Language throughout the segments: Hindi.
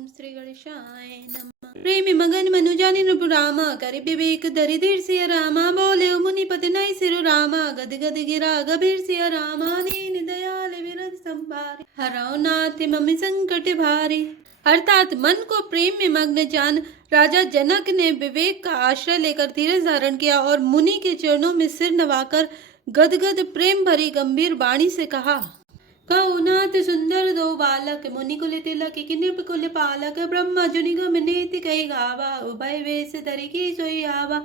ओम श्री गणेशाय नमः। प्रेमी मगन मनुजानि नृप रामा करे विवेक धरि धीर सिया रामा बोले मुनि पति नई सिरु रामा गद गद गिरा गभीर सिया रामा दीन दयाल विरद संभारे हराओ नाथ ममि संकट भारी। अर्थात मन को प्रेम में मग्न जान राजा जनक ने विवेक का आश्रय लेकर धीरज धारण किया और मुनि के चरणों में सिर नवाकर गदगद प्रेम भरी गंभीर वाणी से कहा, कहो नाथ सुंदर दो बालक मुनि कुल तिलक नृप कुल पालक ब्रह्मा जुनि गम नेति कही गावा उभय वेश धरि की सोई आवा।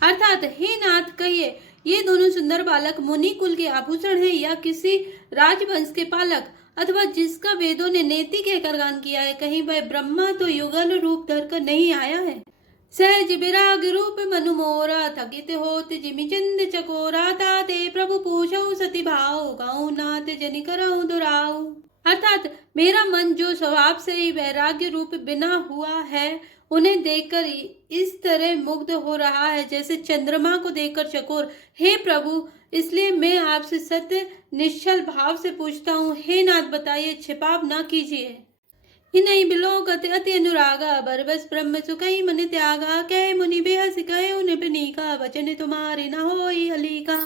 अर्थात हे नाथ कहिए, ये दोनों सुंदर बालक मुनि कुल के आभूषण हैं या किसी राजवंश के पालक अथवा जिसका वेदों ने नेति कहकर गान किया है। कहीं वह ब्रह्मा तो युगल रूप धरकर नहीं आया है। सहज विराग रूप मनु मोरा थकित होत जिमि चिंद चकोरा ताते प्रभु पूछऊ सती भाव गाऊ नाथ जनि करऊ दुराऊ। अर्थात मेरा मन जो स्वभाव से ही वैराग्य रूप बिना हुआ है उन्हें देखकर इस तरह मुग्ध हो रहा है जैसे चंद्रमा को देखकर चकोर। हे प्रभु, इसलिए मैं आपसे सत्य निश्चल भाव से पूछता हूँ, हे नाथ बताइए, छिपाव न कीजिए। हिनई बिलोकत अति अनुरागा बरबस ब्रह्म सुखई मन त्यागा कह मुनि बेहस कहे उन्हें पनीका वचन तुम्हारे न होई हलीका।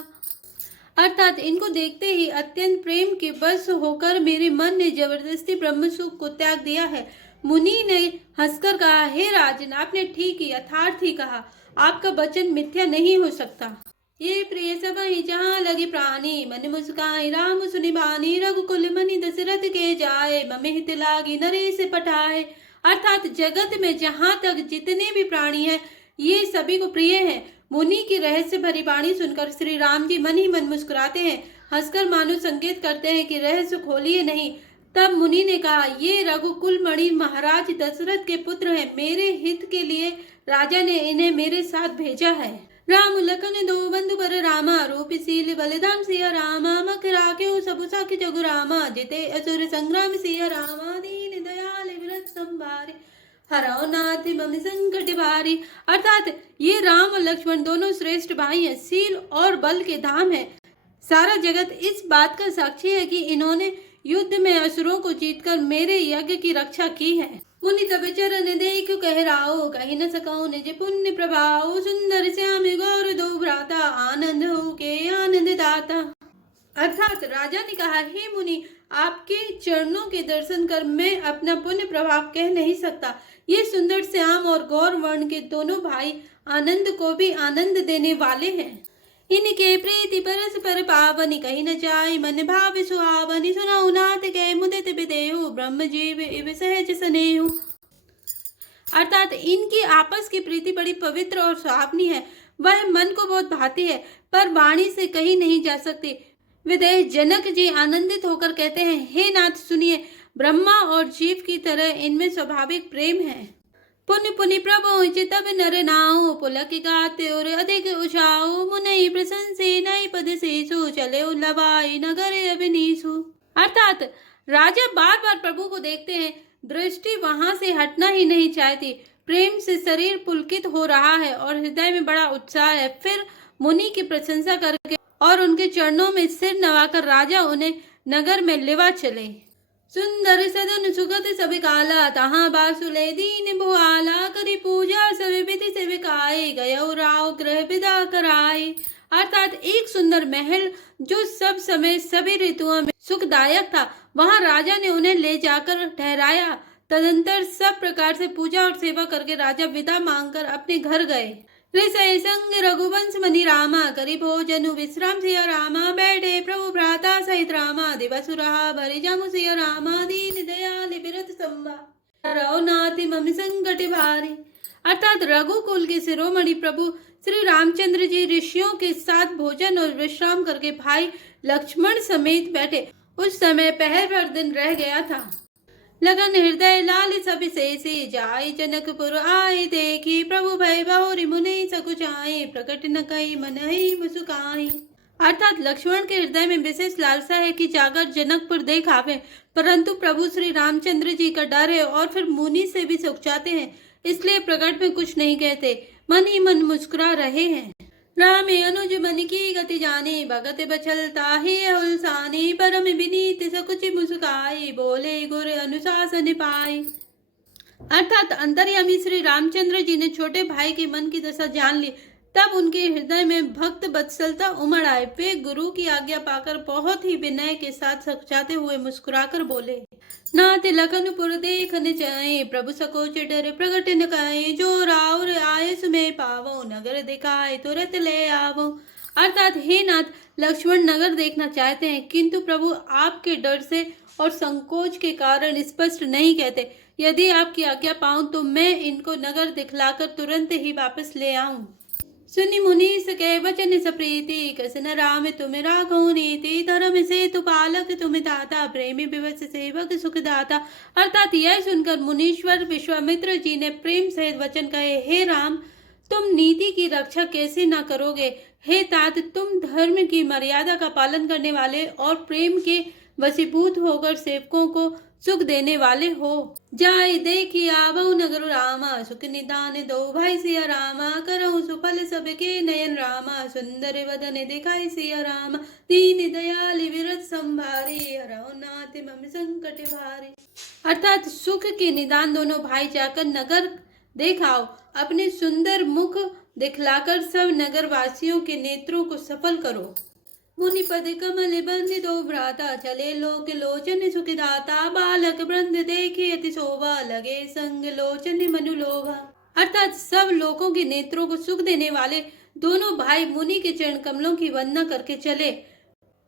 अर्थात इनको देखते ही अत्यंत प्रेम के बस होकर मेरे मन ने जबरदस्ती ब्रह्म सुख को त्याग दिया है। मुनि ने हंसकर कहा, हे राजन, आपने ठीक ही यथार्थ ही कहा, आपका वचन मिथ्या नहीं हो सकता। ये प्रिय सब ही जहाँ लगे प्राणी मन मुस्काई राम सुनि बानी रघुकुल मनि दशरथ के जाए मम हित लागी नरेश पठाए। अर्थात जगत में जहाँ तक जितने भी प्राणी हैं ये सभी को प्रिय हैं। मुनि की रहस्य भरी वाणी सुनकर श्री राम जी मन ही मन मुस्कुराते हैं, हंसकर मानो संकेत करते हैं कि रहस्य खोलिए नहीं। तब मुनि ने कहा, ये रघुकुल मणि महाराज दशरथ के पुत्र हैं, मेरे हित के लिए राजा ने इन्हें मेरे साथ भेजा है। राम लखन दो बंधु बर रामा रूपशील बलिदान सिया रामा मख राख्यो सबु साखी जगु रामा जिते असुर संग्राम सिया रामा दीन दयाल विरत संभारे हराओ नाथ मम संकट भारी। अर्थात ये राम और लक्ष्मण दोनों श्रेष्ठ भाई हैं, शील और बल के धाम हैं। सारा जगत इस बात का साक्षी है कि इन्होंने युद्ध में असुरों को जीतकर मेरे यज्ञ की रक्षा की है। मुनि तब चरण देख कह राओ कही न सकाओ निज पुण्य प्रभाव सुंदर श्याम गौर दो भ्राता आनंद हो के आनंद दाता। अर्थात राजा ने कहा, हे मुनि, आपके चरणों के दर्शन कर मैं अपना पुण्य प्रभाव कह नहीं सकता। ये सुंदर श्याम और गौर वर्ण के दोनों भाई आनंद को भी आनंद देने वाले हैं। इनके प्रीति परस पर पावनी कही न जाय मन भाव सुहावनी सुनाऊ नाथ के मुदित विदेहु ब्रह्म जीव इव सहज स्नेहु। अर्थात इनकी आपस की प्रीति बड़ी पवित्र और सुहावनी है, वह मन को बहुत भाती है पर वाणी से कही नहीं जा सकती। विदेह जनक जी आनंदित होकर कहते हैं, हे नाथ सुनिए, ब्रह्मा और जीव की तरह इनमें स्वाभाविक प्रेम है। पुण्य पुनि प्रभु चितब नर नाओ पुलक गाते और अधिक उछाओ मुनई प्रशंसे नई पद सेसु चले लवाई नगर अभिनीसु। अर्थात राजा बार बार प्रभु को देखते हैं, दृष्टि वहां से हटना ही नहीं चाहती। प्रेम से शरीर पुलकित हो रहा है और हृदय में बड़ा उत्साह है। फिर मुनि की प्रशंसा करके और उनके चरणों में सिर नवाकर राजा उन्हें नगर में लेवा चले। सुंदर सदन सुगत सब काला तहाँ बासुले दीन भुआला करी पूजा सब विधि से विकाए गयो राव ग्रह विदा कराए। अर्थात एक सुंदर महल जो सब समय सभी ऋतुओं में सुखदायक था, वहां राजा ने उन्हें ले जाकर ठहराया। तदंतर सब प्रकार से पूजा और सेवा करके राजा विदा मांगकर अपने घर गए। ऋषय संग रघुवंश मनि रामा करी भोजनु विश्राम सिया रामा बैठे प्रभु भ्राता सहित रामा दिवस रहा भरि जमु सिया रामा दीन दयाल बिरत संभा रहो नाथ मम संकट भारी। अर्थात रघुकुल के शिरोमणि प्रभु श्री रामचंद्र जी ऋषियों के साथ भोजन और विश्राम करके भाई लक्ष्मण समेत बैठे। उस समय पहर भर दिन रह गया था। लगन हृदय लाल सब शेषी जाय जनकपुर आए देखी प्रभु भय बहुरी मुनि सकुचाए प्रकट न कई मन ही मुस्काई। अर्थात लक्ष्मण के हृदय में विशेष लालसा है कि जाकर जनकपुर देख आवे, परंतु प्रभु श्री रामचंद्र जी का डर है और फिर मुनि से भी सुख हैं, इसलिए प्रकट में कुछ नहीं कहते, मन ही मन मुस्कुरा रहे हैं। रामे अनुज मन की गति जाने भगत बचलता ही उलसाने परम विनीत सकुच मुस्काए बोले गुर अनुशासन पाए। अर्थात अंतर्यामी श्री रामचंद्र जी ने छोटे भाई के मन की दशा जान ली। तब उनके हृदय में भक्त वत्सलता उमड़ आए। वे गुरु की आज्ञा पाकर बहुत ही विनय के साथ सकुचाते हुए मुस्कुराकर बोले, नाथ लखनपुर देखन जाए, प्रभु सकोच डर प्रगट न काए, जो राउर आए सुमें पावो, नगर दिखाए तुरंत ले आवो। अर्थात हे नाथ, लक्ष्मण नगर देखना चाहते हैं, किंतु प्रभु आपके डर से और संकोच के कारण स्पष्ट नहीं कहते। यदि आपकी आज्ञा पाऊं तो मैं इनको नगर दिखलाकर तुरंत ही वापस ले आऊं। सुनि मुनीस के वचन सप्रीति, कसन राम तुम राघो नीति, धर्म से तु पालक तुम दाता, प्रेमी विवश सेवक सुखदाता। अर्थात यह सुनकर मुनीश्वर विश्वामित्र जी ने प्रेम सहित वचन कहे, हे राम, तुम नीति की रक्षा कैसे न करोगे। हे तात, तुम धर्म की मर्यादा का पालन करने वाले और प्रेम के वशीभूत होकर सेवकों को सुख देने वाले हो। जाय देखी आवो नगर रामा, सुख निदान दो भाई सिया रामा, करो सुफल सबके नयन रामा, सुंदर वदन दिखाई सिया रामा, दीन दयाल विरत संभारी, हरौ नाथ मम संकट भारी। अर्थात सुख के निदान दोनों भाई जाकर नगर देखाओ, अपने सुंदर मुख दिखलाकर सब नगर वासियों के नेत्रों को सफल करो। मुनि पद कमल बंद दो भ्राता, चले लोक लोचन सुखदाता, बालक वृंद देखे अति शोभा, लगे संग लोचन मनु लोभा। अर्थात सब लोगों के नेत्रों को सुख देने वाले दोनों भाई मुनि के चरण कमलों की वंदना करके चले।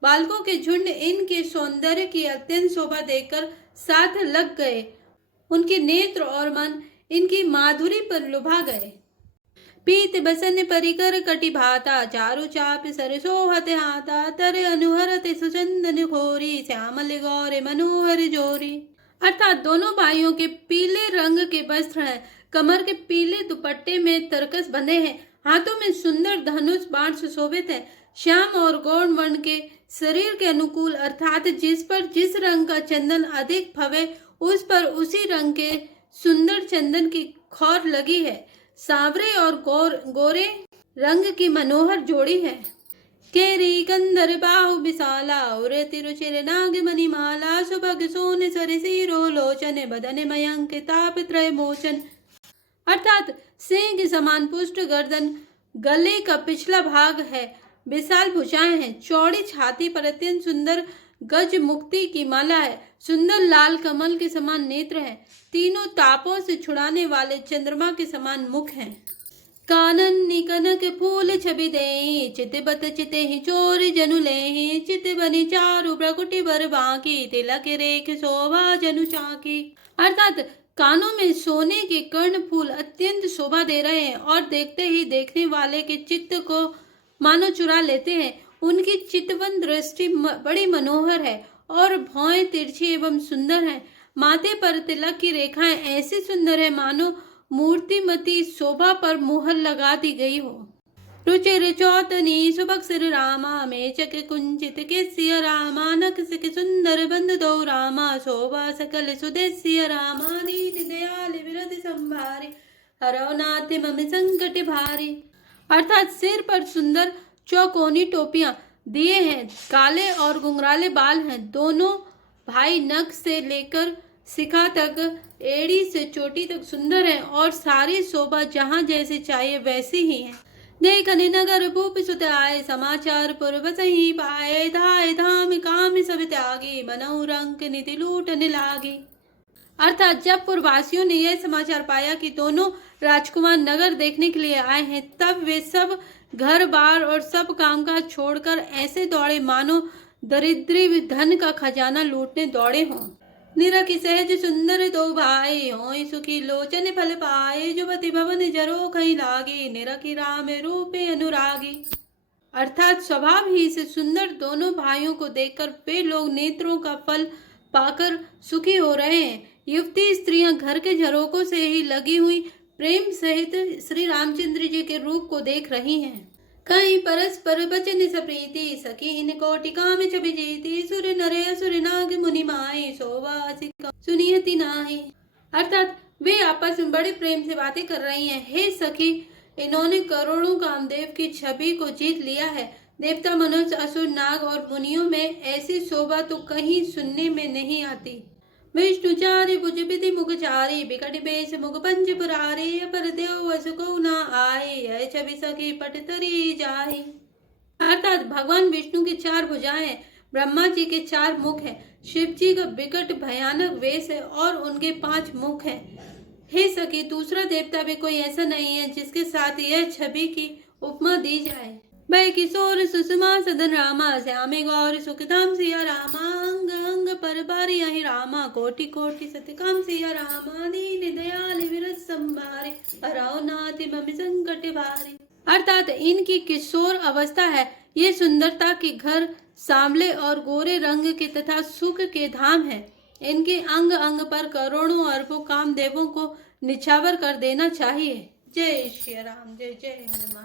बालकों के झुंड इनके सौंदर्य की अत्यंत शोभा देखकर साथ लग गए। उनके नेत्र और मन इनकी माधुरी पर लुभा गए। पीत बसन परिकर कटि भाता, चारु चाप सरसोहत हाथा, तर अनुहरत सुचंदन घोरी, श्यामल गौर मनोहर जोरी। अर्थात दोनों भाइयों के पीले रंग के वस्त्र हैं, कमर के पीले दुपट्टे में तरकस बंधे हैं, हाथों में सुंदर धनुष बाण सुशोभित है। श्याम और गौर वर्ण के शरीर के अनुकूल, अर्थात जिस पर जिस रंग का चंदन अधिक भवे उस पर उसी रंग के सुंदर चंदन की खौर लगी है। सावरे और गोरे रंग की मनोहर जोड़ी है। केरी कंदर बाहु विशाला, उरे तिरुचिर नाग मणिमाला, सुभग सोन सरसिरो लोचन, बदन मयंक ताप त्रय मोचन। अर्थात सिंह के समान पुष्ट गर्दन, गले का पिछला भाग है, विशाल भुजाएं हैं, चौड़ी छाती पर अत्यंत सुंदर गज मुक्ति की माला है, सुंदर लाल कमल के समान नेत्र है, तीनों तापों से छुड़ाने वाले चंद्रमा के समान मुख हैं। कानन निकनक फूल छवि दे, चित बत चिते ही चोर जनु ले, चित बनी चारु प्रकुटि बर बाकी, तिलक रेख शोभा जनु चाकी। अर्थात कानों में सोने के कर्ण फूल अत्यंत शोभा दे रहे हैं और देखते ही देखने वाले के चित्त को मानो चुरा लेते हैं। उनकी चितवन दृष्टि बड़ी मनोहर है और भौएं तिरछी एवं सुंदर हैं। माथे पर तिलक की रेखाएं ऐसी सुंदर है मानो मूर्तिमती शोभा पर मुहर लगा दी गई हो। रुचिर चौतनी सुबक सिर रामा, मेचक कुंचित के सिया रामा, नख सिक सुंदर बंद दो रामा, शोभा सकल सुदेशिया रामा, नीति दयाल विरत संभारी, हरौ नाथ मम संकट भारी। अर्थात सिर पर सुंदर चौकोनी टोपियां दिए हैं, काले और घुंघराले बाल हैं। दोनों भाई नख से लेकर शिखा तक, एड़ी से चोटी तक सुंदर है और सारी शोभा जहाँ जैसी चाहिए वैसी ही है। देखने नगर भूप सुत आए, समाचार पूर्व सही पाए, धाय धाम काम सब त्यागी, मनऊ रंग निधि लूटने लागी। अर्थात जब पूर्ववासियों ने यह समाचार पाया कि दोनों राजकुमार नगर देखने के लिए आए हैं, तब वे सब घर बार और सब कामकाज छोड़कर ऐसे दौड़े मानो दरिद्री धन का खजाना लूटने दौड़े हों। निरखी सहज सुंदर दो भाई, होय सुखी लोचन फल पाए, जुवती भवन जरो खई लागी, निरखी राम रूपे अनुरागी। अर्थात स्वभाव ही से सुंदर दोनों भाइयों को देखकर वे लोग नेत्रों का फल पाकर सुखी हो रहे हैं। युवती स्त्रियां घर के झरोकों से ही लगी हुई प्रेम सहित श्री रामचंद्र जी के रूप को देख रही हैं। कहीं परस्पर बचन सप्रीति, सखी इन कोटिका में छवि जीती, सुर नरे असुर नाग मुनि माए, शोभा सुनियति नाहि। अर्थात वे आपस में बड़े प्रेम से बातें कर रही हैं। हे सखी, इन्होंने करोड़ों कामदेव की छवि को जीत लिया है। देवता मनुष्य असुर नाग और मुनियों में ऐसी शोभा तो कहीं सुनने में नहीं आती। विष्णुचारी भुज विधि मुखचारी बिकट बेस मुख पंच पुरारी पर देव असुको न आए यह छवि सखी पट तरी जाए। अर्थात भगवान विष्णु की 4 भुजाएं, ब्रह्मा जी के 4 मुख हैं, शिव जी का विकट भयानक वेश है और उनके 5 मुख हैं। हे सखी, दूसरा देवता भी कोई ऐसा नहीं है जिसके साथ यह छवि की उपमा दी जाए। भय किशोर सुषमा सदन रामा श्यामी गौर सुखधाम सिया रामा अंग अंग पर बारी यही रामा कोटि कोटि सत्यकाम सिया रामा दीन दयाल विरत संभारे हराओ नाथ मम संकट भारे। अर्थात इनकी किशोर अवस्था है। ये सुंदरता के घर, सांवले और गोरे रंग के तथा सुख के धाम है। इनके अंग अंग पर करोड़ों अरबों कामदेवों को निछावर कर देना चाहिए। जय श्री राम, जय जय हनुमान।